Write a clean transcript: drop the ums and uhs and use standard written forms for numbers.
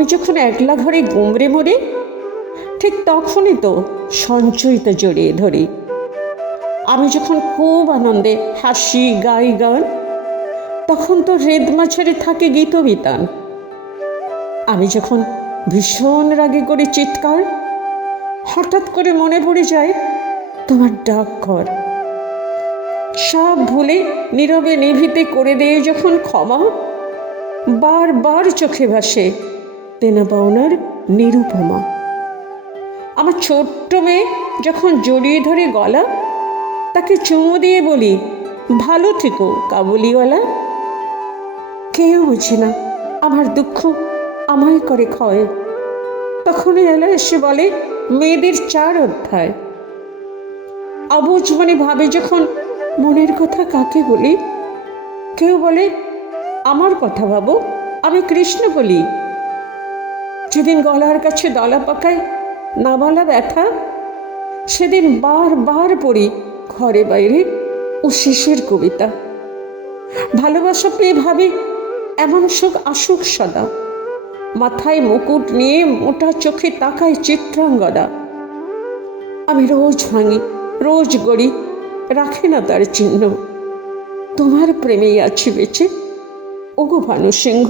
আমি যখন একলা ঘরে গুমরে মরি, ঠিক তখনই তো সঞ্চয়িতা জড়িয়ে ধরি। আমি যখন খুব আনন্দে হাসি, গাই গান, তখন তো হৃদ মাঝারে থাকে গীতবিতান। আমি যখন ভীষণ রাগে করে চিৎকার, হঠাৎ করে মনে পড়ে যায় তোমার ডাকঘর। সব ভুলে নীরবে নিভৃতে করে দিয়ে যখন ক্ষমা, বারবার চোখে ভাসে দেনা পাওনার নিরুপমা। আমার ছোট্ট মেয়ে যখন জড়িয়ে ধরে গলা, তাকে চুমু দিয়ে বলি, ভালো থেকো কাবুলিওয়ালা। কেউ বোঝে না আমার দুঃখ আমায় করে ক্ষয়। তখনই এলা এসে বলে মেয়েদের 4 অধ্যায়। অবুঝ মনে ভাবে যখন মনের কথা কাকে বলি। কেউ বলে আমার কথা ভাবো, আমি কৃষ্ণ বলি। যেদিন গলার কাছে দলা পাকায় নামালা ব্যথা, সেদিন বারবার পড়ি ঘরে বাইরে ও শিশুর কবিতা। ভালোবাসা পেয়ে ভাবি এমন সুখ আসুক সদা। মাথায় মুকুট নিয়ে মোটা চোখে তাকায় চিত্রাঙ্গদা। আমি রোজ ভাঙি, রোজ গড়ি, রাখে না তার চিহ্ন। তোমার প্রেমেই আছি বেঁচে, ওগো ভানু সিংহ।